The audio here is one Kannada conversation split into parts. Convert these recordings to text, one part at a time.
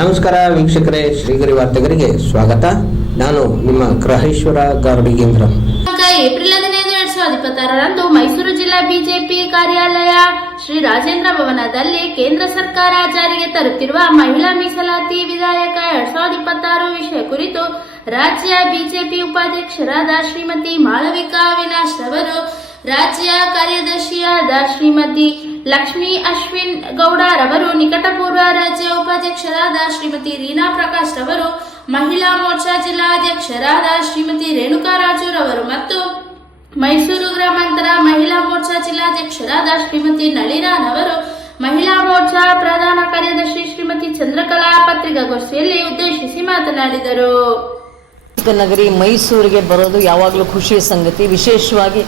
ನಮಸ್ಕಾರ ವೀಕ್ಷಕರೇ, ಶ್ರೀಗರಿ ವಾರ್ತೆಗರಿಗೆ ಸ್ವಾಗತ. ನಾನು ನಿಮ್ಮ ಗ್ರಹೇಶ್ವರ ಗಾರ್ಡಿಗೇಂದ್ರ. ಏಪ್ರಿಲ್ 15, 2026ರಂದು ಮೈಸೂರು ಜಿಲ್ಲಾ ಬಿಜೆಪಿ ಕಾರ್ಯಾಲಯ ಶ್ರೀ ರಾಜೇಂದ್ರ ಭವನದಲ್ಲಿ ಕೇಂದ್ರ ಸರ್ಕಾರ ಜಾರಿಗೆ ತರುತ್ತಿರುವ ಮಹಿಳಾ ಮೀಸಲಾತಿ ವಿಧೇಯಕ 2026 ವಿಷಯ ಕುರಿತು ರಾಜ್ಯ ಬಿಜೆಪಿ ಉಪಾಧ್ಯಕ್ಷರಾದ ಶ್ರೀಮತಿ ಮಾಳವಿಕಾ ಅವಿನಾಶ್ ರವರು, ರಾಜ್ಯ ಕಾರ್ಯದರ್ಶಿಯಾದ ಶ್ರೀಮತಿ ಲಕ್ಷ್ಮೀ ಅಶ್ವಿನ್ ಗೌಡ ರವರು, ನಿಕಟಪೂರ್ವ ರಾಜ್ಯ ಉಪಾಧ್ಯಕ್ಷರಾದ ಶ್ರೀಮತಿ ರೀನಾ ಪ್ರಕಾಶ್ ರವರು, ಮಹಿಳಾ ಮೋರ್ಚಾ ಜಿಲ್ಲಾಧ್ಯಕ್ಷರಾದ ಶ್ರೀಮತಿ ರೇಣುಕಾ ರಾಜು ರವರು ಮತ್ತು ಮೈಸೂರು ಗ್ರಾಮಾಂತರ ಮಹಿಳಾ ಮೋರ್ಚಾ ಜಿಲ್ಲಾಧ್ಯಕ್ಷರಾದ ಶ್ರೀಮತಿ ನಳಿರಾನ್ ಅವರು, ಮಹಿಳಾ ಮೋರ್ಚಾ ಪ್ರಧಾನ ಕಾರ್ಯದರ್ಶಿ ಶ್ರೀಮತಿ ಚಂದ್ರಕಲಾ ಪತ್ರಿಕಾಗೋಷ್ಠಿಯಲ್ಲಿ ಉದ್ದೇಶಿಸಿ ಮಾತನಾಡಿದರು. ನಗರಿ ಮೈಸೂರಿಗೆ ಬರೋದು ಯಾವಾಗಲೂ ಖುಷಿಯ ಸಂಗತಿ. ವಿಶೇಷವಾಗಿ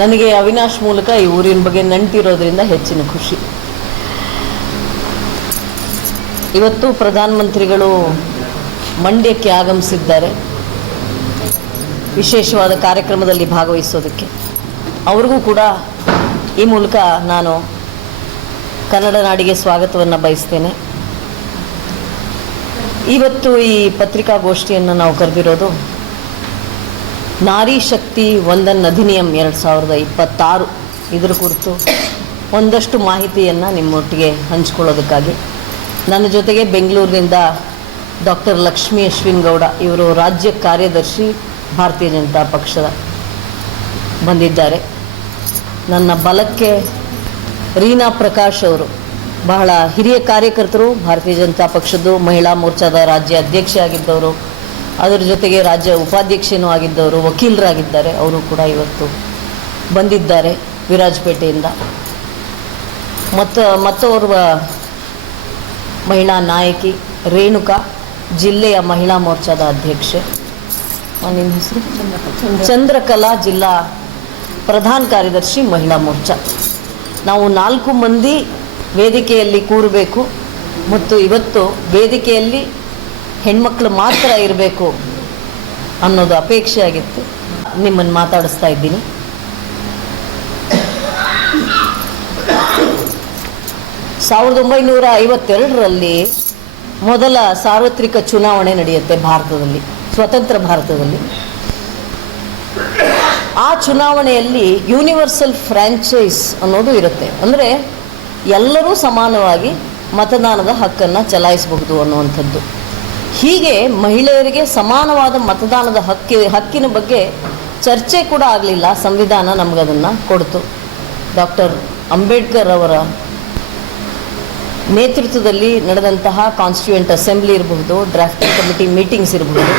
ನನಗೆ ಅವಿನಾಶ್ ಮೂಲಕ ಈ ಊರಿನ ಬಗ್ಗೆ ನಂಟಿರೋದ್ರಿಂದ ಹೆಚ್ಚಿನ ಖುಷಿ. ಇವತ್ತು ಪ್ರಧಾನಮಂತ್ರಿಗಳು ಮಂಡ್ಯಕ್ಕೆ ಆಗಮಿಸಿದ್ದಾರೆ ವಿಶೇಷವಾದ ಕಾರ್ಯಕ್ರಮದಲ್ಲಿ ಭಾಗವಹಿಸೋದಕ್ಕೆ. ಅವ್ರಿಗೂ ಕೂಡ ಈ ಮೂಲಕ ನಾನು ಕನ್ನಡ ನಾಡಿಗೆ ಸ್ವಾಗತವನ್ನು ಬಯಸ್ತೇನೆ. ಇವತ್ತು ಈ ಪತ್ರಿಕಾಗೋಷ್ಠಿಯನ್ನು ನಾವು ಕರೆದಿರೋದು ನಾರಿ ಶಕ್ತಿ ವಂದನ್ ಅಧಿನಿಯಂ 2026 ಇದರ ಕುರಿತು ಒಂದಷ್ಟು ಮಾಹಿತಿಯನ್ನು ನಿಮ್ಮೊಟ್ಟಿಗೆ ಹಂಚಿಕೊಳ್ಳೋದಕ್ಕಾಗಿ. ನನ್ನ ಜೊತೆಗೆ ಬೆಂಗಳೂರಿನಿಂದ ಡಾಕ್ಟರ್ ಲಕ್ಷ್ಮೀ ಅಶ್ವಿನ್ ಗೌಡ ಇವರು ರಾಜ್ಯ ಕಾರ್ಯದರ್ಶಿ ಭಾರತೀಯ ಜನತಾ ಪಕ್ಷದ ಬಂದಿದ್ದಾರೆ. ನನ್ನ ಬಲಕ್ಕೆ ರೀನಾ ಪ್ರಕಾಶ್ ಅವರು ಬಹಳ ಹಿರಿಯ ಕಾರ್ಯಕರ್ತರು, ಭಾರತೀಯ ಜನತಾ ಪಕ್ಷದ್ದು ಮಹಿಳಾ ಮೋರ್ಚಾದ ರಾಜ್ಯ ಅಧ್ಯಕ್ಷೆ ಆಗಿದ್ದವರು, ಅದರ ಜೊತೆಗೆ ರಾಜ್ಯ ಉಪಾಧ್ಯಕ್ಷನೂ ಆಗಿದ್ದವರು, ವಕೀಲರಾಗಿದ್ದಾರೆ. ಅವರು ಕೂಡ ಇವತ್ತು ಬಂದಿದ್ದಾರೆ ವಿರಾಜಪೇಟೆಯಿಂದ. ಮತ್ತೋರ್ವ ಮಹಿಳಾ ನಾಯಕಿ ರೇಣುಕಾ, ಜಿಲ್ಲೆಯ ಮಹಿಳಾ ಮೋರ್ಚಾದ ಅಧ್ಯಕ್ಷೆ. ನಿಮ್ಮ ಹೆಸರು? ಚಂದ್ರಕಲಾ, ಜಿಲ್ಲಾ ಪ್ರಧಾನ ಕಾರ್ಯದರ್ಶಿ ಮಹಿಳಾ ಮೋರ್ಚಾ. ನಾವು 4 ಮಂದಿ ವೇದಿಕೆಯಲ್ಲಿ ಕೂರಬೇಕು ಮತ್ತು ಇವತ್ತು ವೇದಿಕೆಯಲ್ಲಿ ಹೆಣ್ಮಕ್ಳು ಮಾತ್ರ ಇರಬೇಕು ಅನ್ನೋದು ಅಪೇಕ್ಷೆ ಆಗಿತ್ತು. ನಿಮ್ಮನ್ನು ಮಾತಾಡಿಸ್ತಾ ಇದ್ದೀನಿ. ಸಾವಿರದ 1952ರಲ್ಲಿ ಮೊದಲ ಸಾರ್ವತ್ರಿಕ ಚುನಾವಣೆ ನಡೆಯುತ್ತೆ ಭಾರತದಲ್ಲಿ, ಸ್ವತಂತ್ರ ಭಾರತದಲ್ಲಿ. ಆ ಚುನಾವಣೆಯಲ್ಲಿ ಯೂನಿವರ್ಸಲ್ ಫ್ರ್ಯಾಂಚೈಸ್ ಅನ್ನೋದು ಇರುತ್ತೆ. ಅಂದರೆ ಎಲ್ಲರೂ ಸಮಾನವಾಗಿ ಮತದಾನದ ಹಕ್ಕನ್ನು ಚಲಾಯಿಸಬಹುದು ಅನ್ನುವಂಥದ್ದು. ಹೀಗೆ ಮಹಿಳೆಯರಿಗೆ ಸಮಾನವಾದ ಮತದಾನದ ಹಕ್ಕಿನ ಬಗ್ಗೆ ಚರ್ಚೆ ಕೂಡ ಆಗಲಿಲ್ಲ. ಸಂವಿಧಾನ ನಮಗದನ್ನು ಕೊಡ್ತು. ಡಾಕ್ಟರ್ ಅಂಬೇಡ್ಕರ್ ಅವರ ನೇತೃತ್ವದಲ್ಲಿ ನಡೆದಂತಹ ಕಾನ್ಸ್ಟಿಟ್ಯೂಯೆಂಟ್ ಅಸೆಂಬ್ಲಿ ಇರಬಹುದು, ಡ್ರಾಫ್ಟಿಂಗ್ ಕಮಿಟಿ ಮೀಟಿಂಗ್ಸ್ ಇರಬಹುದು,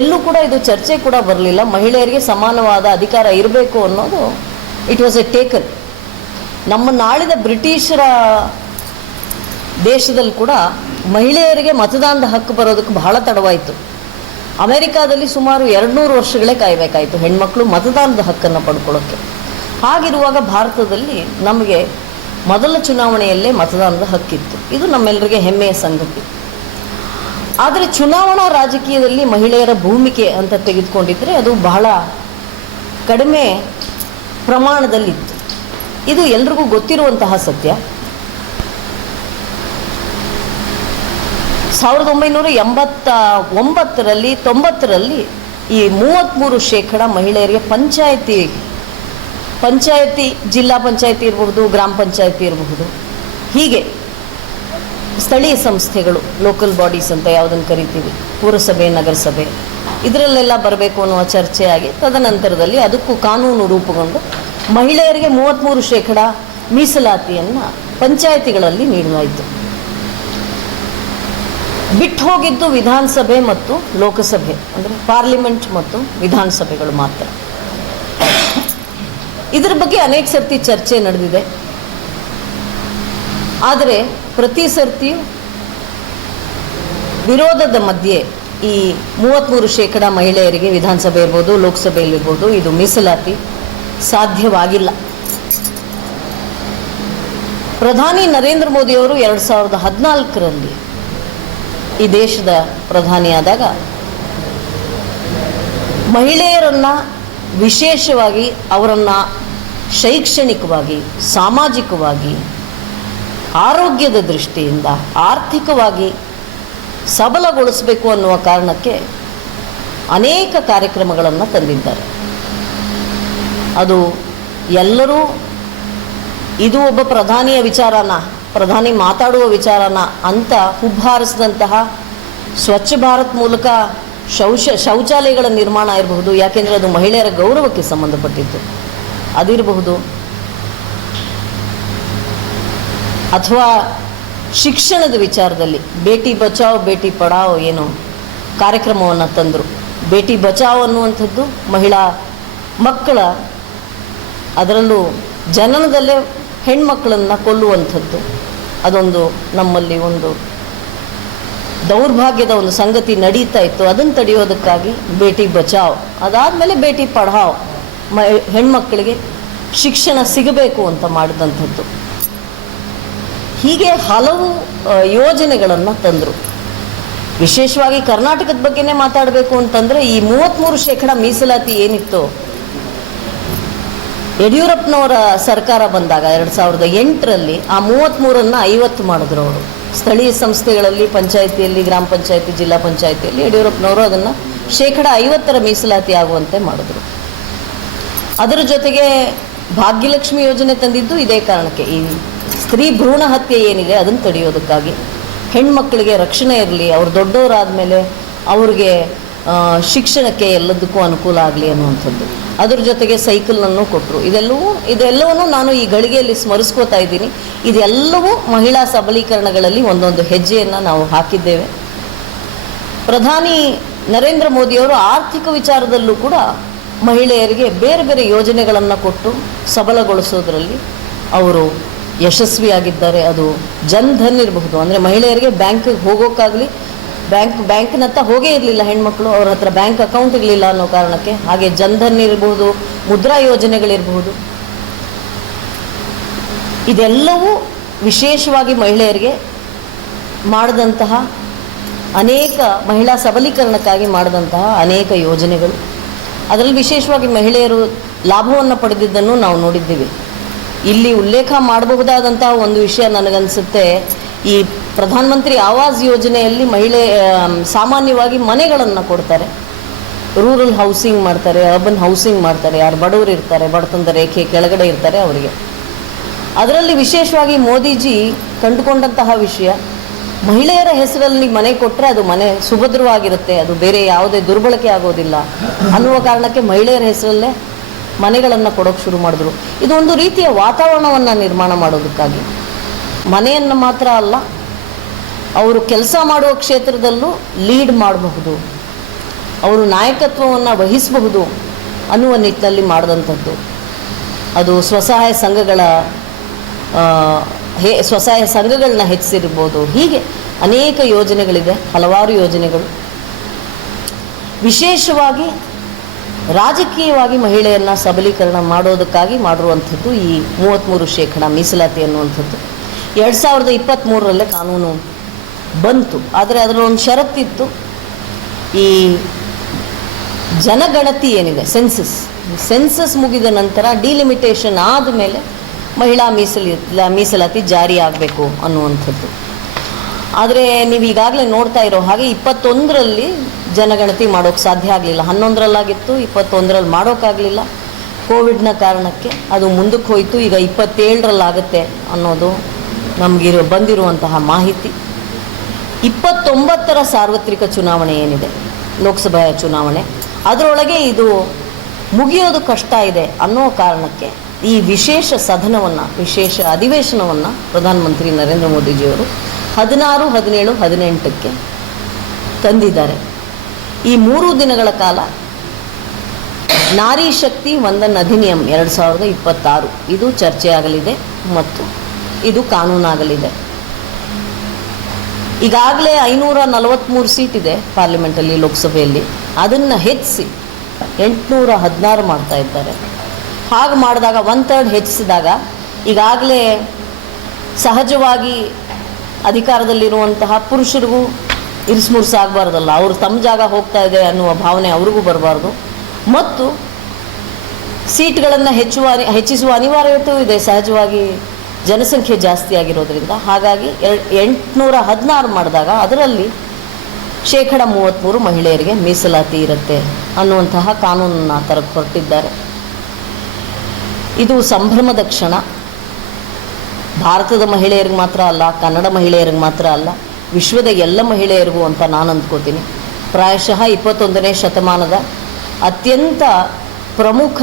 ಎಲ್ಲೂ ಕೂಡ ಇದು ಚರ್ಚೆ ಕೂಡ ಬರಲಿಲ್ಲ. ಮಹಿಳೆಯರಿಗೆ ಸಮಾನವಾದ ಅಧಿಕಾರ ಇರಬೇಕು ಅನ್ನೋದು ಇಟ್ ವಾಸ್ ಎ ಟೇಕನ್. ನಮ್ಮ ನಾಳಿದ ಬ್ರಿಟಿಷರ ದೇಶದಲ್ಲಿ ಕೂಡ ಮಹಿಳೆಯರಿಗೆ ಮತದಾನದ ಹಕ್ಕು ಬರೋದಕ್ಕೆ ಬಹಳ ತಡವಾಯಿತು. ಅಮೆರಿಕಾದಲ್ಲಿ ಸುಮಾರು 200 ವರ್ಷಗಳೇ ಕಾಯಬೇಕಾಯಿತು ಹೆಣ್ಮಕ್ಳು ಮತದಾನದ ಹಕ್ಕನ್ನು ಪಡ್ಕೊಳ್ಳೋಕ್ಕೆ. ಹಾಗಿರುವಾಗ ಭಾರತದಲ್ಲಿ ನಮಗೆ ಮೊದಲ ಚುನಾವಣೆಯಲ್ಲೇ ಮತದಾನದ ಹಕ್ಕಿತ್ತು. ಇದು ನಮ್ಮೆಲ್ಲರಿಗೆ ಹೆಮ್ಮೆಯ ಸಂಗತಿ. ಆದರೆ ಚುನಾವಣಾ ರಾಜಕೀಯದಲ್ಲಿ ಮಹಿಳೆಯರ ಭೂಮಿಕೆ ಅಂತ ತೆಗೆದುಕೊಂಡಿದ್ದರೆ ಅದು ಬಹಳ ಕಡಿಮೆ ಪ್ರಮಾಣದಲ್ಲಿತ್ತು. ಇದು ಎಲ್ರಿಗೂ ಗೊತ್ತಿರುವಂತಹ ಸತ್ಯ. 1989ರಲ್ಲಿ 90ರಲ್ಲಿ ಈ 33% ಮಹಿಳೆಯರಿಗೆ ಪಂಚಾಯತಿ ಜಿಲ್ಲಾ ಪಂಚಾಯತಿ ಇರಬಹುದು, ಗ್ರಾಮ ಪಂಚಾಯತಿ ಇರಬಹುದು, ಹೀಗೆ ಸ್ಥಳೀಯ ಸಂಸ್ಥೆಗಳು, ಲೋಕಲ್ ಬಾಡೀಸ್ ಅಂತ ಯಾವುದನ್ನು ಕರಿತೀವಿ, ಪುರಸಭೆ, ನಗರಸಭೆ, ಇದರಲ್ಲೆಲ್ಲ ಬರಬೇಕು ಅನ್ನುವ ಚರ್ಚೆಯಾಗಿ ತದನಂತರದಲ್ಲಿ ಅದಕ್ಕೂ ಕಾನೂನು ರೂಪುಗೊಂಡು ಮಹಿಳೆಯರಿಗೆ 33% ಮೀಸಲಾತಿಯನ್ನು ಪಂಚಾಯತಿಗಳಲ್ಲಿ ನೀಡಲಾಯಿತು. ಬಿಟ್ಟು ಹೋಗಿದ್ದು ವಿಧಾನಸಭೆ ಮತ್ತು ಲೋಕಸಭೆ, ಅಂದರೆ ಪಾರ್ಲಿಮೆಂಟ್ ಮತ್ತು ವಿಧಾನಸಭೆಗಳು ಮಾತ್ರ. ಇದರ ಬಗ್ಗೆ ಅನೇಕ ಸರ್ತಿ ಚರ್ಚೆ ನಡೆದಿದೆ. ಆದರೆ ಪ್ರತಿ ಸರ್ತಿಯೂ ವಿರೋಧದ ಮಧ್ಯೆ ಈ 33% ಮಹಿಳೆಯರಿಗೆ ವಿಧಾನಸಭೆ ಇರ್ಬೋದು, ಲೋಕಸಭೆಯಲ್ಲಿರ್ಬೋದು, ಇದು ಮೀಸಲಾತಿ ಸಾಧ್ಯವಾಗಿಲ್ಲ. ಪ್ರಧಾನಿ ನರೇಂದ್ರ ಮೋದಿಯವರು 2014ರಲ್ಲಿ ಈ ದೇಶದ ಪ್ರಧಾನಿಯಾದಾಗ ಮಹಿಳೆಯರನ್ನು ವಿಶೇಷವಾಗಿ ಅವರನ್ನು ಶೈಕ್ಷಣಿಕವಾಗಿ, ಸಾಮಾಜಿಕವಾಗಿ ಆರೋಗ್ಯದ ದೃಷ್ಟಿಯಿಂದ ಆರ್ಥಿಕವಾಗಿ ಸಬಲಗೊಳಿಸಬೇಕು ಅನ್ನುವ ಕಾರಣಕ್ಕೆ ಅನೇಕ ಕಾರ್ಯಕ್ರಮಗಳನ್ನು ತಂದಿದ್ದಾರೆ. ಅದು ಎಲ್ಲರೂ ಇದು ಒಬ್ಬ ಪ್ರಧಾನಿಯ ವಿಚಾರನ, ಪ್ರಧಾನಿ ಮಾತಾಡುವ ವಿಚಾರನ ಅಂತ ಹುಬ್ಬಾರಿಸಿದಂತಹ ಸ್ವಚ್ಛ ಭಾರತ್ ಮೂಲಕ ಶೌಚಾಲಯಗಳ ನಿರ್ಮಾಣ ಇರಬಹುದು, ಯಾಕೆಂದರೆ ಅದು ಮಹಿಳೆಯರ ಗೌರವಕ್ಕೆ ಸಂಬಂಧಪಟ್ಟಿತ್ತು, ಅದಿರಬಹುದು, ಅಥವಾ ಶಿಕ್ಷಣದ ವಿಚಾರದಲ್ಲಿ ಬೇಟಿ ಬಚಾವ್ ಬೇಟಿ ಪಢಾವ್ ಏನು ಕಾರ್ಯಕ್ರಮವನ್ನು ತಂದರು. ಬೇಟಿ ಬಚಾವ್ ಅನ್ನುವಂಥದ್ದು ಮಹಿಳಾ ಮಕ್ಕಳ, ಅದರಲ್ಲೂ ಜನನದಲ್ಲೇ ಹೆಣ್ಮಕ್ಕಳನ್ನು ಕೊಲ್ಲುವಂಥದ್ದು, ಅದೊಂದು ನಮ್ಮಲ್ಲಿ ಒಂದು ದೌರ್ಭಾಗ್ಯದ ಒಂದು ಸಂಗತಿ ನಡೀತಾ ಇತ್ತು. ಅದನ್ನು ತಡೆಯೋದಕ್ಕಾಗಿ ಬೇಟಿ ಬಚಾವ್, ಅದಾದಮೇಲೆ ಬೇಟಿ ಪಢಾವ್, ಹೆಣ್ಮಕ್ಕಳಿಗೆ ಶಿಕ್ಷಣ ಸಿಗಬೇಕು ಅಂತ ಮಾಡಿದಂಥದ್ದು. ಹೀಗೆ ಹಲವು ಯೋಜನೆಗಳನ್ನು ತಂದರು. ವಿಶೇಷವಾಗಿ ಕರ್ನಾಟಕದ ಬಗ್ಗೆನೇ ಮಾತಾಡಬೇಕು ಅಂತಂದರೆ ಈ 33% ಮೀಸಲಾತಿ ಏನಿತ್ತು, ಯಡಿಯೂರಪ್ಪನವರ ಸರ್ಕಾರ ಬಂದಾಗ 2008ರಲ್ಲಿ ಆ 33ಅನ್ನು 50 ಮಾಡಿದ್ರು ಅವರು. ಸ್ಥಳೀಯ ಸಂಸ್ಥೆಗಳಲ್ಲಿ, ಪಂಚಾಯಿತಿಯಲ್ಲಿ, ಗ್ರಾಮ ಪಂಚಾಯಿತಿ, ಜಿಲ್ಲಾ ಪಂಚಾಯಿತಿಯಲ್ಲಿ ಯಡಿಯೂರಪ್ಪನವರು ಅದನ್ನು 50% ಮೀಸಲಾತಿ ಆಗುವಂತೆ ಮಾಡಿದ್ರು. ಅದರ ಜೊತೆಗೆ ಭಾಗ್ಯಲಕ್ಷ್ಮಿ ಯೋಜನೆ ತಂದಿದ್ದು ಇದೇ ಕಾರಣಕ್ಕೆ, ಈ ಸ್ತ್ರೀ ಭ್ರೂಣ ಹತ್ಯೆ ಏನಿದೆ ಅದನ್ನು ತಡೆಯೋದಕ್ಕಾಗಿ, ಹೆಣ್ಮಕ್ಕಳಿಗೆ ರಕ್ಷಣೆ ಇರಲಿ, ಅವರು ದೊಡ್ಡವರಾದ ಮೇಲೆ ಅವ್ರಿಗೆ ಶಿಕ್ಷಣಕ್ಕೆ ಎಲ್ಲದಕ್ಕೂ ಅನುಕೂಲ ಆಗಲಿ ಅನ್ನುವಂಥದ್ದು. ಅದ್ರ ಜೊತೆಗೆ ಸೈಕಲನ್ನು ಕೊಟ್ಟರು. ಇದೆಲ್ಲವನ್ನೂ ನಾನು ಈ ಗಳಿಗೆಯಲ್ಲಿ ಸ್ಮರಿಸ್ಕೋತಾ ಇದ್ದೀನಿ. ಇದೆಲ್ಲವೂ ಮಹಿಳಾ ಸಬಲೀಕರಣಗಳಲ್ಲಿ ಒಂದೊಂದು ಹೆಜ್ಜೆಯನ್ನು ನಾವು ಹಾಕಿದ್ದೇವೆ. ಪ್ರಧಾನಿ ನರೇಂದ್ರ ಮೋದಿಯವರು ಆರ್ಥಿಕ ವಿಚಾರದಲ್ಲೂ ಕೂಡ ಮಹಿಳೆಯರಿಗೆ ಬೇರೆ ಬೇರೆ ಯೋಜನೆಗಳನ್ನು ಕೊಟ್ಟು ಸಬಲಗೊಳಿಸೋದ್ರಲ್ಲಿ ಅವರು ಯಶಸ್ವಿಯಾಗಿದ್ದಾರೆ. ಅದು ಜನ್ಧನ್ ಇರಬಹುದು, ಅಂದರೆ ಮಹಿಳೆಯರಿಗೆ ಬ್ಯಾಂಕಿಗೆ ಹೋಗೋಕ್ಕಾಗಲಿ, ಬ್ಯಾಂಕ್ನತ್ತ ಹೋಗೇ ಇರಲಿಲ್ಲ ಹೆಣ್ಮಕ್ಳು, ಅವ್ರ ಹತ್ರ ಬ್ಯಾಂಕ್ ಅಕೌಂಟ್ ಇರಲಿಲ್ಲ ಅನ್ನೋ ಕಾರಣಕ್ಕೆ. ಹಾಗೆ ಜನ್ಧನ್ ಇರಬಹುದು, ಮುದ್ರಾ ಯೋಜನೆಗಳಿರಬಹುದು, ಇದೆಲ್ಲವೂ ವಿಶೇಷವಾಗಿ ಮಹಿಳೆಯರಿಗೆ ಮಾಡಿದಂತಹ ಅನೇಕ, ಮಹಿಳಾ ಸಬಲೀಕರಣಕ್ಕಾಗಿ ಮಾಡಿದಂತಹ ಅನೇಕ ಯೋಜನೆಗಳು. ಅದರಲ್ಲಿ ವಿಶೇಷವಾಗಿ ಮಹಿಳೆಯರು ಲಾಭವನ್ನು ಪಡೆದಿದ್ದನ್ನು ನಾವು ನೋಡಿದ್ದೀವಿ. ಇಲ್ಲಿ ಉಲ್ಲೇಖ ಮಾಡಬಹುದಾದಂತಹ ಒಂದು ವಿಷಯ ನನಗನ್ಸುತ್ತೆ, ಈ ಪ್ರಧಾನಮಂತ್ರಿ ಆವಾಸ್ ಯೋಜನೆಯಲ್ಲಿ ಸಾಮಾನ್ಯವಾಗಿ ಮನೆಗಳನ್ನು ಕೊಡ್ತಾರೆ, ರೂರಲ್ ಹೌಸಿಂಗ್ ಮಾಡ್ತಾರೆ, ಅರ್ಬನ್ ಹೌಸಿಂಗ್ ಮಾಡ್ತಾರೆ. ಯಾರು ಬಡವರು ಇರ್ತಾರೆ, ಬಡತನದ ರೇಖೆ ಕೆಳಗಡೆ ಇರ್ತಾರೆ ಅವರಿಗೆ. ಅದರಲ್ಲಿ ವಿಶೇಷವಾಗಿ ಮೋದಿಜಿ ಕಂಡುಕೊಂಡಂತಹ ವಿಷಯ, ಮಹಿಳೆಯರ ಹೆಸರಲ್ಲಿ ಮನೆ ಕೊಟ್ಟರೆ ಅದು ಮನೆ ಸುಭದ್ರವಾಗಿರುತ್ತೆ, ಅದು ಬೇರೆ ಯಾವುದೇ ದುರ್ಬಳಕೆ ಆಗೋದಿಲ್ಲ ಅನ್ನುವ ಕಾರಣಕ್ಕೆ ಮಹಿಳೆಯರ ಹೆಸರಲ್ಲೇ ಮನೆಗಳನ್ನು ಕೊಡೋಕ್ಕೆ ಶುರು ಮಾಡಿದ್ರು. ಇದು ಒಂದು ರೀತಿಯ ವಾತಾವರಣವನ್ನು ನಿರ್ಮಾಣ ಮಾಡೋದಕ್ಕಾಗಿ, ಮನೆಯನ್ನು ಮಾತ್ರ ಅಲ್ಲ, ಅವರು ಕೆಲಸ ಮಾಡುವ ಕ್ಷೇತ್ರದಲ್ಲೂ ಲೀಡ್ ಮಾಡಬಹುದು, ಅವರು ನಾಯಕತ್ವವನ್ನು ವಹಿಸಬಹುದು ಅನ್ನುವ ನಿಟ್ಟಿನಲ್ಲಿ ಮಾಡಿದಂಥದ್ದು. ಅದು ಸ್ವಸಹಾಯ ಸಂಘಗಳನ್ನ ಹೆಚ್ಚಿಸಿರ್ಬೋದು. ಹೀಗೆ ಅನೇಕ ಯೋಜನೆಗಳಿದೆ, ಹಲವಾರು ಯೋಜನೆಗಳು. ವಿಶೇಷವಾಗಿ ರಾಜಕೀಯವಾಗಿ ಮಹಿಳೆಯನ್ನು ಸಬಲೀಕರಣ ಮಾಡೋದಕ್ಕಾಗಿ ಮಾಡಿರುವಂಥದ್ದು ಈ 33% ಮೀಸಲಾತಿ ಅನ್ನುವಂಥದ್ದು. 2023ರಲ್ಲೇ ಕಾನೂನು ಬಂತು. ಆದರೆ ಅದರ ಒಂದು ಷರತ್ತಿತ್ತು, ಈ ಜನಗಣತಿ ಏನಿದೆ, ಸೆನ್ಸಸ್ ಮುಗಿದ ನಂತರ ಡಿಲಿಮಿಟೇಷನ್ ಆದಮೇಲೆ ಮಹಿಳಾ ಮೀಸಲಾತಿ ಜಾರಿ ಆಗಬೇಕು ಅನ್ನುವಂಥದ್ದು. ಆದರೆ ನೀವು ಈಗಾಗಲೇ ನೋಡ್ತಾ ಇರೋ ಹಾಗೆ 21ರಲ್ಲಿ ಜನಗಣತಿ ಮಾಡೋಕ್ಕೆ ಸಾಧ್ಯ ಆಗಲಿಲ್ಲ. 11ರಲ್ಲಾಗಿತ್ತು, 21ರಲ್ಲಿ ಮಾಡೋಕ್ಕಾಗಲಿಲ್ಲ ಕೋವಿಡ್ನ ಕಾರಣಕ್ಕೆ. ಅದು ಮುಂದಕ್ಕೆ ಹೋಯಿತು. ಈಗ 27ರಲ್ಲಾಗುತ್ತೆ ಅನ್ನೋದು ನಮಗಿರೋ ಬಂದಿರುವಂತಹ ಮಾಹಿತಿ. 29ರ ಸಾರ್ವತ್ರಿಕ ಚುನಾವಣೆ ಏನಿದೆ, ಲೋಕಸಭಾ ಚುನಾವಣೆ, ಅದರೊಳಗೆ ಇದು ಮುಗಿಯೋದು ಕಷ್ಟ ಇದೆ ಅನ್ನೋ ಕಾರಣಕ್ಕೆ ಈ ವಿಶೇಷ ಸದನವನ್ನು, ವಿಶೇಷ ಅಧಿವೇಶನವನ್ನು ಪ್ರಧಾನಮಂತ್ರಿ ನರೇಂದ್ರ ಮೋದಿಜಿಯವರು 16, 17, 18ಕ್ಕೆ ತಂದಿದ್ದಾರೆ. ಈ 3 ದಿನಗಳ ಕಾಲ ನಾರಿ ಶಕ್ತಿ ವಂದನ್ ಅಧಿನಿಯಂ 2026 ಇದು ಚರ್ಚೆಯಾಗಲಿದೆ ಮತ್ತು ಇದು ಕಾನೂನಾಗಲಿದೆ. ಈಗಾಗಲೇ 543 ಸೀಟ್ ಇದೆ ಪಾರ್ಲಿಮೆಂಟಲ್ಲಿ, ಲೋಕಸಭೆಯಲ್ಲಿ. ಅದನ್ನು ಹೆಚ್ಚಿಸಿ 816 ಮಾಡ್ತಾ ಇದ್ದಾರೆ. ಹಾಗೆ ಮಾಡಿದಾಗ 1/3 ಹೆಚ್ಚಿಸಿದಾಗ ಈಗಾಗಲೇ ಸಹಜವಾಗಿ ಅಧಿಕಾರದಲ್ಲಿರುವಂತಹ ಪುರುಷರಿಗೂ ಇರಿಸುಮುರುಸಾಗಬಾರ್ದಲ್ಲ, ಅವರು ತಮ್ಮ ಜಾಗ ಹೋಗ್ತಾ ಇದೆ ಅನ್ನುವ ಭಾವನೆ ಅವ್ರಿಗೂ ಬರಬಾರ್ದು. ಮತ್ತು ಸೀಟ್ಗಳನ್ನು ಹೆಚ್ಚಿಸುವ ಅನಿವಾರ್ಯತೆಯೂ ಇದೆ. ಸಹಜವಾಗಿ ಜನಸಂಖ್ಯೆ ಜಾಸ್ತಿ ಆಗಿರೋದ್ರಿಂದ. ಹಾಗಾಗಿ 816 ಮಾಡಿದಾಗ ಅದರಲ್ಲಿ 33% ಮಹಿಳೆಯರಿಗೆ ಮೀಸಲಾತಿ ಇರುತ್ತೆ ಅನ್ನುವಂತಹ ಕಾನೂನನ್ನು ಹೊರಟಿದ್ದಾರೆ. ಇದು ಸಂಭ್ರಮದ ಕ್ಷಣ. ಭಾರತದ ಮಹಿಳೆಯರಿಗೆ ಮಾತ್ರ ಅಲ್ಲ, ಕನ್ನಡ ಮಹಿಳೆಯರಿಗೆ ಮಾತ್ರ ಅಲ್ಲ, ವಿಶ್ವದ ಎಲ್ಲ ಮಹಿಳೆಯರಿಗೂ ಅಂತ ನಾನು ಅಂದ್ಕೋತೀನಿ. ಪ್ರಾಯಶಃ 21ನೇ ಶತಮಾನದ ಅತ್ಯಂತ ಪ್ರಮುಖ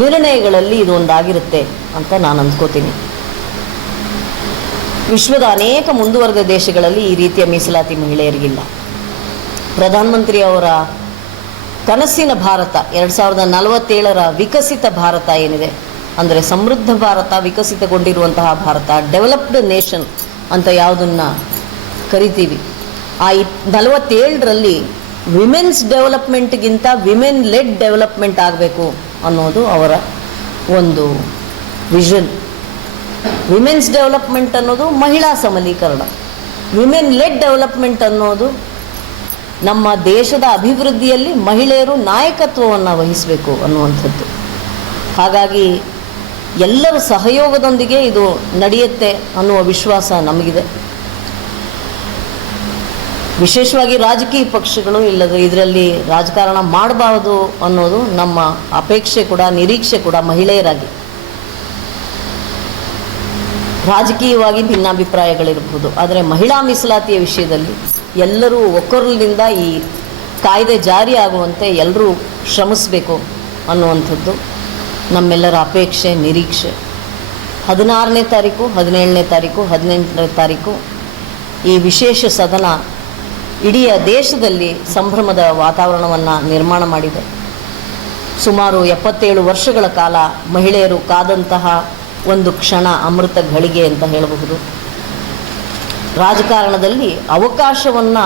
ನಿರ್ಣಯಗಳಲ್ಲಿ ಇದೊಂದಾಗಿರುತ್ತೆ ಅಂತ ನಾನು ಅಂದ್ಕೋತೀನಿ. ವಿಶ್ವದ ಅನೇಕ ಮುಂದುವರೆದ ದೇಶಗಳಲ್ಲಿ ಈ ರೀತಿಯ ಮೀಸಲಾತಿ ಮಹಿಳೆಯರಿಗಿಲ್ಲ. ಪ್ರಧಾನಮಂತ್ರಿ ಅವರ ಕನಸಿನ ಭಾರತ 2047ರ ವಿಕಸಿತ ಭಾರತ ಏನಿದೆ, ಅಂದರೆ ಸಮೃದ್ಧ ಭಾರತ, ವಿಕಸಿತಗೊಂಡಿರುವಂತಹ ಭಾರತ, ಡೆವಲಪ್ಡ್ ನೇಷನ್ ಅಂತ ಯಾವುದನ್ನು ಕರಿತೀವಿ, ಆ 47ರಲ್ಲಿ ವಿಮೆನ್ಸ್ ಡೆವಲಪ್ಮೆಂಟ್ಗಿಂತ ವಿಮೆನ್ ಲೆಡ್ ಡೆವಲಪ್ಮೆಂಟ್ ಆಗಬೇಕು ಅನ್ನೋದು ಅವರ ಒಂದು ವಿಷನ್. ವಿಮೆನ್ಸ್ ಡೆವಲಪ್ಮೆಂಟ್ ಅನ್ನೋದು ಮಹಿಳಾ ಸಬಲೀಕರಣ, ವಿಮೆನ್ ಲೆಡ್ ಡೆವಲಪ್ಮೆಂಟ್ ಅನ್ನೋದು ನಮ್ಮ ದೇಶದ ಅಭಿವೃದ್ಧಿಯಲ್ಲಿ ಮಹಿಳೆಯರು ನಾಯಕತ್ವವನ್ನು ವಹಿಸಬೇಕು ಅನ್ನುವಂಥದ್ದು. ಹಾಗಾಗಿ ಎಲ್ಲರ ಸಹಯೋಗದೊಂದಿಗೆ ಇದು ನಡೆಯುತ್ತೆ ಅನ್ನುವ ವಿಶ್ವಾಸ ನಮಗಿದೆ. ವಿಶೇಷವಾಗಿ ರಾಜಕೀಯ ಪಕ್ಷಗಳು ಇದರಲ್ಲಿ ರಾಜಕಾರಣ ಮಾಡಬಾರದು ಅನ್ನೋದು ನಮ್ಮ ಅಪೇಕ್ಷೆ ಕೂಡ, ನಿರೀಕ್ಷೆ ಕೂಡ. ಮಹಿಳೆಯರಾಗಿ ರಾಜಕೀಯವಾಗಿ ಭಿನ್ನಾಭಿಪ್ರಾಯಗಳಿರಬಹುದು, ಆದರೆ ಮಹಿಳಾ ಮೀಸಲಾತಿಯ ವಿಷಯದಲ್ಲಿ ಎಲ್ಲರೂ ಒಕ್ಕೊರಲಿನಿಂದ ಈ ಕಾಯ್ದೆ ಜಾರಿಯಾಗುವಂತೆ ಎಲ್ಲರೂ ಶ್ರಮಿಸಬೇಕು ಅನ್ನುವಂಥದ್ದು ನಮ್ಮೆಲ್ಲರ ಅಪೇಕ್ಷೆ, ನಿರೀಕ್ಷೆ. 16ನೇ ತಾರೀಕು, 17ನೇ ತಾರೀಕು, 18ನೇ ತಾರೀಕು ಈ ವಿಶೇಷ ಸದನ ಇಡೀ ದೇಶದಲ್ಲಿ ಸಂಭ್ರಮದ ವಾತಾವರಣವನ್ನು ನಿರ್ಮಾಣ ಮಾಡಿದೆ. ಸುಮಾರು 77 ವರ್ಷಗಳ ಕಾಲ ಮಹಿಳೆಯರು ಕಾದಂತಹ ಒಂದು ಕ್ಷಣ, ಅಮೃತ ಘಳಿಗೆ ಅಂತ ಹೇಳಬಹುದು. ರಾಜಕಾರಣದಲ್ಲಿ ಅವಕಾಶವನ್ನು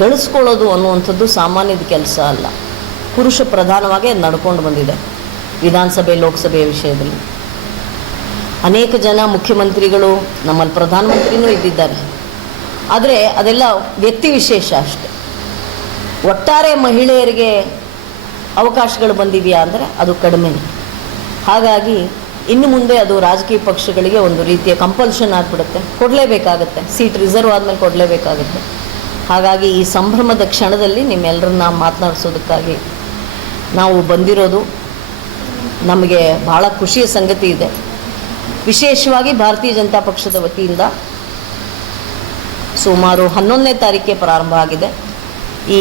ಗಳಿಸ್ಕೊಳ್ಳೋದು ಅನ್ನುವಂಥದ್ದು ಸಾಮಾನ್ಯದ ಕೆಲಸ ಅಲ್ಲ. ಪುರುಷ ಪ್ರಧಾನವಾಗಿ ಅದು ನಡ್ಕೊಂಡು ಬಂದಿದೆ. ವಿಧಾನಸಭೆ, ಲೋಕಸಭೆಯ ವಿಷಯದಲ್ಲಿ ಅನೇಕ ಜನ ಮುಖ್ಯಮಂತ್ರಿಗಳು, ನಮ್ಮಲ್ಲಿ ಪ್ರಧಾನಮಂತ್ರಿನೂ ಇದ್ದಿದ್ದಾರೆ. ಆದರೆ ಅದೆಲ್ಲ ವ್ಯಕ್ತಿ ವಿಶೇಷ ಅಷ್ಟೆ. ಒಟ್ಟಾರೆ ಮಹಿಳೆಯರಿಗೆ ಅವಕಾಶಗಳು ಬಂದಿದೆಯಾ ಅಂದರೆ ಅದು ಕಡಿಮೆನೇ. ಹಾಗಾಗಿ ಇನ್ನು ಮುಂದೆ ಅದು ರಾಜಕೀಯ ಪಕ್ಷಗಳಿಗೆ ಒಂದು ರೀತಿಯ ಕಂಪಲ್ಷನ್ ಆಗಿಬಿಡುತ್ತೆ, ಕೊಡಲೇಬೇಕಾಗತ್ತೆ. ಸೀಟ್ ರಿಸರ್ವ್ ಆದಮೇಲೆ ಕೊಡಲೇಬೇಕಾಗುತ್ತೆ. ಹಾಗಾಗಿ ಈ ಸಂಭ್ರಮದ ಕ್ಷಣದಲ್ಲಿ ನಿಮ್ಮೆಲ್ಲರನ್ನ ಮಾತನಾಡಿಸೋದಕ್ಕಾಗಿ ನಾವು ಬಂದಿರೋದು. ನಮಗೆ ಭಾಳ ಖುಷಿಯ ಸಂಗತಿ ಇದೆ. ವಿಶೇಷವಾಗಿ ಭಾರತೀಯ ಜನತಾ ಪಕ್ಷದ ವತಿಯಿಂದ ಸುಮಾರು 11ನೇ ತಾರೀಕಿಗೆ ಪ್ರಾರಂಭ ಆಗಿದೆ. ಈ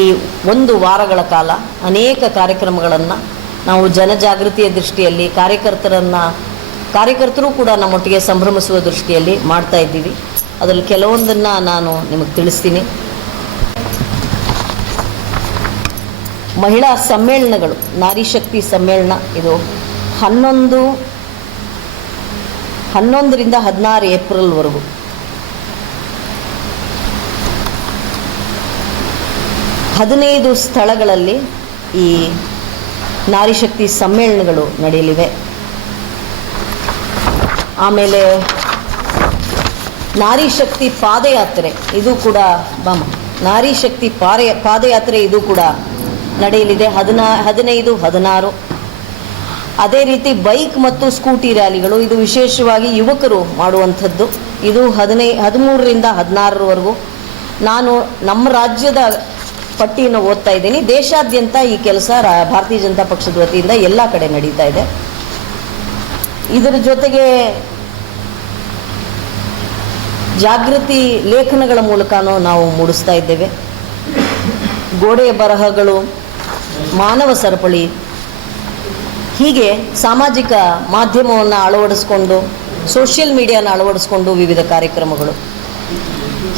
ಒಂದು ವಾರಗಳ ಕಾಲ ಅನೇಕ ಕಾರ್ಯಕ್ರಮಗಳನ್ನು ನಾವು ಜನಜಾಗೃತಿಯ ದೃಷ್ಟಿಯಲ್ಲಿ ಕಾರ್ಯಕರ್ತರು ಕೂಡ ನಮ್ಮೊಟ್ಟಿಗೆ ಸಂಭ್ರಮಿಸುವ ದೃಷ್ಟಿಯಲ್ಲಿ ಮಾಡ್ತಾ ಇದ್ದೀವಿ. ಅದರಲ್ಲಿ ಕೆಲವೊಂದನ್ನು ನಾನು ನಿಮಗೆ ತಿಳಿಸ್ತೀನಿ. ಮಹಿಳಾ ಸಮ್ಮೇಳನಗಳು, ನಾರಿ ಶಕ್ತಿ ಸಮ್ಮೇಳನ, ಇದು 11ರಿಂದ 16 ಏಪ್ರಿಲ್ವರೆಗೂ 15 ಸ್ಥಳಗಳಲ್ಲಿ ಈ ನಾರಿ ಶಕ್ತಿ ಸಮ್ಮೇಳನಗಳು ನಡೆಯಲಿವೆ. ಆಮೇಲೆ ನಾರಿ ಶಕ್ತಿ ಪಾದಯಾತ್ರೆ, ಇದು ಕೂಡ ನಾರಿ ಶಕ್ತಿ ಪಾದಯಾತ್ರೆ ಇದು ಕೂಡ ನಡೆಯಲಿದೆ 15, 16. ಅದೇ ರೀತಿ ಬೈಕ್ ಮತ್ತು ಸ್ಕೂಟಿ ರ್ಯಾಲಿಗಳು, ಇದು ವಿಶೇಷವಾಗಿ ಯುವಕರು ಮಾಡುವಂಥದ್ದು. ಇದು 13ರಿಂದ 16ರವರೆಗೂ. ನಾನು ನಮ್ಮ ರಾಜ್ಯದ ಪಟ್ಟಿಯನ್ನು ಓದ್ತಾ ಇದ್ದೀನಿ. ದೇಶಾದ್ಯಂತ ಈ ಕೆಲಸ ಭಾರತೀಯ ಜನತಾ ಪಕ್ಷದ ವತಿಯಿಂದ ಎಲ್ಲ ಕಡೆ ನಡೀತಾ ಇದೆ. ಇದರ ಜೊತೆಗೆ ಜಾಗೃತಿ ಲೇಖನಗಳ ಮೂಲಕನೂ ನಾವು ಮೂಡಿಸ್ತಾ ಇದ್ದೇವೆ. ಗೋಡೆಯ ಬರಹಗಳು, ಮಾನವ ಸರಪಳಿ, ಹೀಗೆ ಸಾಮಾಜಿಕ ಮಾಧ್ಯಮವನ್ನು ಅಳವಡಿಸ್ಕೊಂಡು, ಸೋಷಿಯಲ್ ಮೀಡಿಯಾನ ಅಳವಡಿಸ್ಕೊಂಡು ವಿವಿಧ ಕಾರ್ಯಕ್ರಮಗಳು,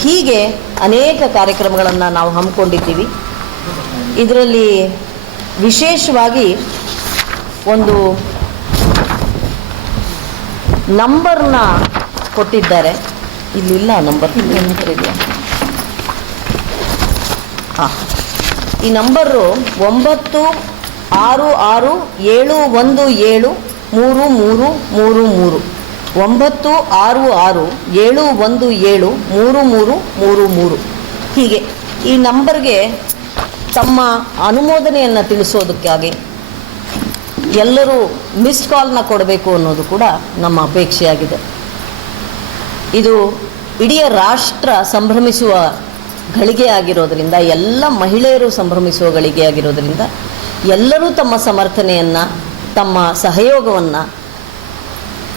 ಹೀಗೆ ಅನೇಕ ಕಾರ್ಯಕ್ರಮಗಳನ್ನು ನಾವು ಹಮ್ಮಿಕೊಂಡಿದ್ದೀವಿ. ಇದರಲ್ಲಿ ವಿಶೇಷವಾಗಿ ಒಂದು ನಂಬರ್ನ ಕೊಟ್ಟಿದ್ದಾರೆ. ಇಲ್ಲಿಲ್ಲ ನಂಬರ್, ಇದೆಯಾ? ಹಾಂ, ಈ ನಂಬರು 9667173333 9667173333. ಹೀಗೆ ಈ ನಂಬರ್ಗೆ ತಮ್ಮ ಅನುಮೋದನೆಯನ್ನು ತಿಳಿಸೋದಕ್ಕಾಗಿ ಎಲ್ಲರೂ ಮಿಸ್ಡ್ ಕಾಲ್ನ ಕೊಡಬೇಕು ಅನ್ನೋದು ಕೂಡ ನಮ್ಮ ಅಪೇಕ್ಷೆಯಾಗಿದೆ. ಇದು ಇಡೀ ರಾಷ್ಟ್ರ ಸಂಭ್ರಮಿಸುವ ಗಳಿಗೆ ಆಗಿರೋದರಿಂದ, ಎಲ್ಲ ಮಹಿಳೆಯರು ಸಂಭ್ರಮಿಸುವ ಗಳಿಗೆ ಆಗಿರೋದರಿಂದ ಎಲ್ಲರೂ ತಮ್ಮ ಸಮರ್ಥನೆಯನ್ನು, ತಮ್ಮ ಸಹಯೋಗವನ್ನು,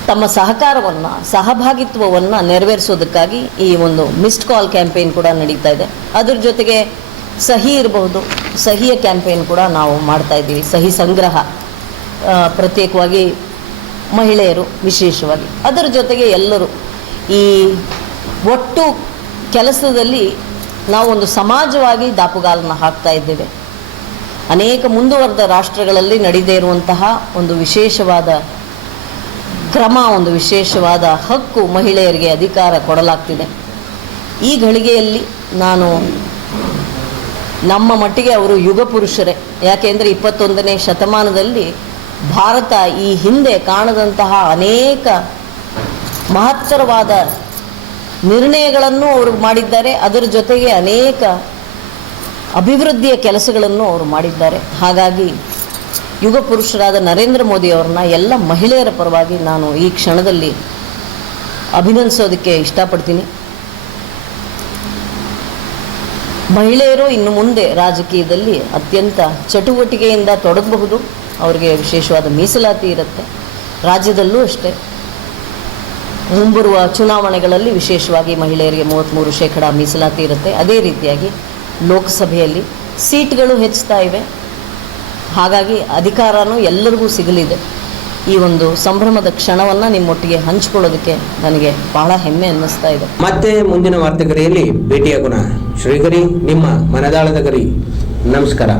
ತಮ್ಮ ಸಹಕಾರವನ್ನು, ಸಹಭಾಗಿತ್ವವನ್ನು ನೆರವೇರಿಸೋದಕ್ಕಾಗಿ ಈ ಒಂದು ಮಿಸ್ಡ್ ಕಾಲ್ ಕ್ಯಾಂಪೇನ್ ಕೂಡ ನಡೀತಾ ಇದೆ. ಅದ್ರ ಜೊತೆಗೆ ಸಹಿ ಇರಬಹುದು, ಸಹಿಯ ಕ್ಯಾಂಪೇನ್ ಕೂಡ ನಾವು ಮಾಡ್ತಾ ಇದ್ದೀವಿ. ಸಹಿ ಸಂಗ್ರಹ ಪ್ರತ್ಯೇಕವಾಗಿ ಮಹಿಳೆಯರು ವಿಶೇಷವಾಗಿ, ಅದರ ಜೊತೆಗೆ ಎಲ್ಲರೂ ಈ ಒಟ್ಟು ಕೆಲಸದಲ್ಲಿ ನಾವು ಒಂದು ಸಮಾಜವಾಗಿ ದಾಪುಗಾಲನ್ನು ಹಾಕ್ತಾ ಇದ್ದೇವೆ. ಅನೇಕ ಮುಂದುವರೆದ ರಾಷ್ಟ್ರಗಳಲ್ಲಿ ನಡೆದೇ ಇರುವಂತಹ ಒಂದು ವಿಶೇಷವಾದ ಕ್ರಮ, ಒಂದು ವಿಶೇಷವಾದ ಹಕ್ಕು ಮಹಿಳೆಯರಿಗೆ ಅಧಿಕಾರ ಕೊಡಲಾಗ್ತಿದೆ. ಈ ಘಳಿಗೆಯಲ್ಲಿ ನಾನು ನಮ್ಮ ಮಟ್ಟಿಗೆ ಅವರು ಯುಗ ಪುರುಷರೇ. ಯಾಕೆಂದರೆ 21ನೇ ಶತಮಾನದಲ್ಲಿ ಭಾರತ ಈ ಹಿಂದೆ ಕಾಣದಂತಹ ಅನೇಕ ಮಹತ್ತರವಾದ ನಿರ್ಣಯಗಳನ್ನು ಅವರು ಮಾಡಿದ್ದಾರೆ. ಅದರ ಜೊತೆಗೆ ಅನೇಕ ಅಭಿವೃದ್ಧಿಯ ಕೆಲಸಗಳನ್ನು ಅವರು ಮಾಡಿದ್ದಾರೆ. ಹಾಗಾಗಿ ಯುಗ ಪುರುಷರಾದ ನರೇಂದ್ರ ಮೋದಿ ಅವ್ರನ್ನ ಎಲ್ಲ ಮಹಿಳೆಯರ ಪರವಾಗಿ ನಾನು ಈ ಕ್ಷಣದಲ್ಲಿ ಅಭಿನಂದಿಸೋದಕ್ಕೆ ಇಷ್ಟಪಡ್ತೀನಿ. ಮಹಿಳೆಯರು ಇನ್ನು ಮುಂದೆ ರಾಜಕೀಯದಲ್ಲಿ ಅತ್ಯಂತ ಚಟುವಟಿಕೆಯಿಂದ ತೊಡಗಬಹುದು. ಅವರಿಗೆ ವಿಶೇಷವಾದ ಮೀಸಲಾತಿ ಇರುತ್ತೆ. ರಾಜ್ಯದಲ್ಲೂ ಅಷ್ಟೇ ಮುಂಬರುವ ಚುನಾವಣೆಗಳಲ್ಲಿ ವಿಶೇಷವಾಗಿ ಮಹಿಳೆಯರಿಗೆ 33% ಮೀಸಲಾತಿ ಇರುತ್ತೆ. ಅದೇ ರೀತಿಯಾಗಿ ಲೋಕಸಭೆಯಲ್ಲಿ ಸೀಟ್ಗಳು ಹೆಚ್ಚುತ್ತಾ ಇವೆ. ಹಾಗಾಗಿ ಅಧಿಕಾರನೂ ಎಲ್ಲರಿಗೂ ಸಿಗಲಿದೆ. ಈ ಒಂದು ಸಂಭ್ರಮದ ಕ್ಷಣವನ್ನು ನಿಮ್ಮೊಟ್ಟಿಗೆ ಹಂಚಿಕೊಳ್ಳೋದಕ್ಕೆ ನನಗೆ ಬಹಳ ಹೆಮ್ಮೆ ಅನ್ನಿಸ್ತಾ ಇದೆ. ಮತ್ತೆ ಮುಂದಿನ ವಾರ್ತೆಗರಿಯಲ್ಲಿ ಭೇಟಿಯಾಗೋಣ. ಶ್ರೀಗರಿ, ನಿಮ್ಮ ಮನದಾಳದ ಗರಿ. ನಮಸ್ಕಾರ.